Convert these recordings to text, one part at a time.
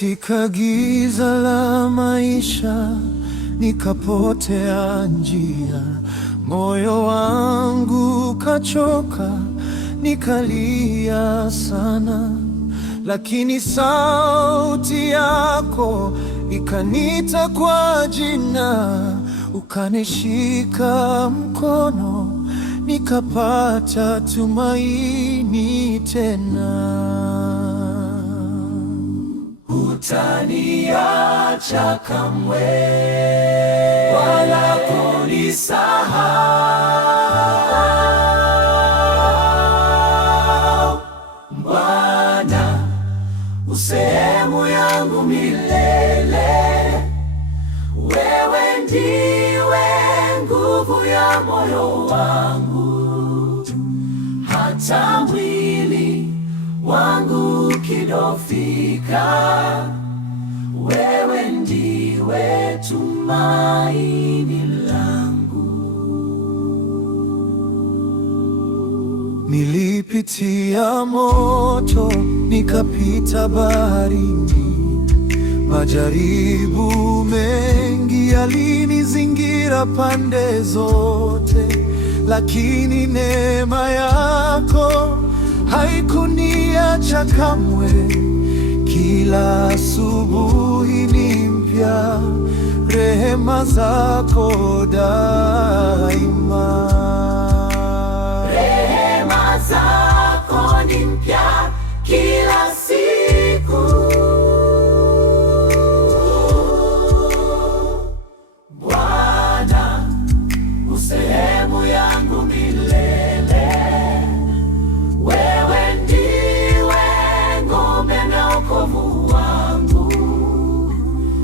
Katika giza la maisha nikapotea njia, moyo wangu kachoka, nikalia sana, lakini sauti yako ikanita kwa jina, ukanishika mkono, nikapata tumaini tena. Hutaniacha kamwe, wala kunisahau. Bwana, usehemu yangu milele, wewe ndiwe nguvu ya moyo wangu. Hata mwili wangu ukidhoofika, wewe ndiwe tumaini langu. Nilipitia moto, nikapita baharini, majaribu mengi yalinizingira pande zote, lakini neema yako haikuniacha kamwe. Kila asubuhi ni mpya, rehema zako daima. Rehema zako ni mpya kila siku. Bwana, usehemu yangu milele, wewe ndiwe ngome na wokovu wangu.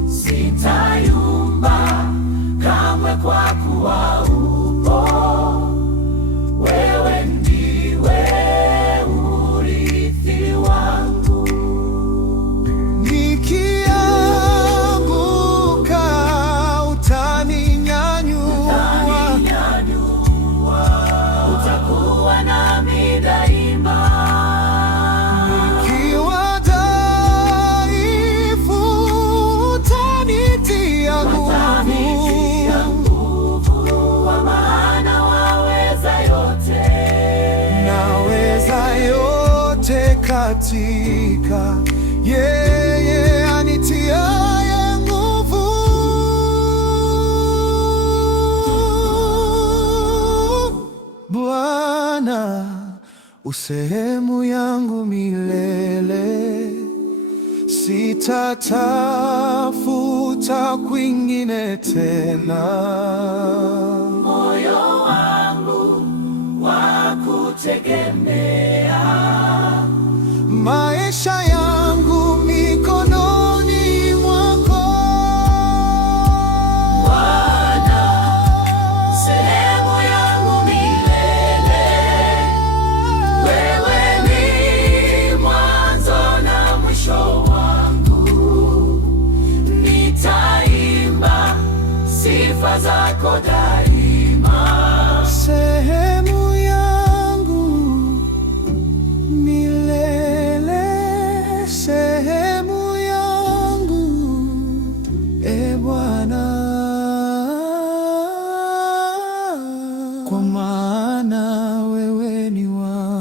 Sitayumba kamwe kwa kuwa upo, wewe ndiwe urithi wangu. Nikianguka utaninyanyua, utakuwa nami daima. Nikiwa dhaifu utanitia nguvu, kwa maana waweza yote. Naweza yote katika yeye anitiaye nguvu. Bwana, usehemu yangu milele, sitatafuta kwingine tena. Moyo wangu wakutegemea, maisha yangu mikononi mwako. Bwana, sehemu yangu milele, wewe ni mwanzo na mwisho wangu. Nitaimba sifa zako daima. Sehemu yangu milele, sehemu yangu, e Bwana, kwa maana wewe ni wangu.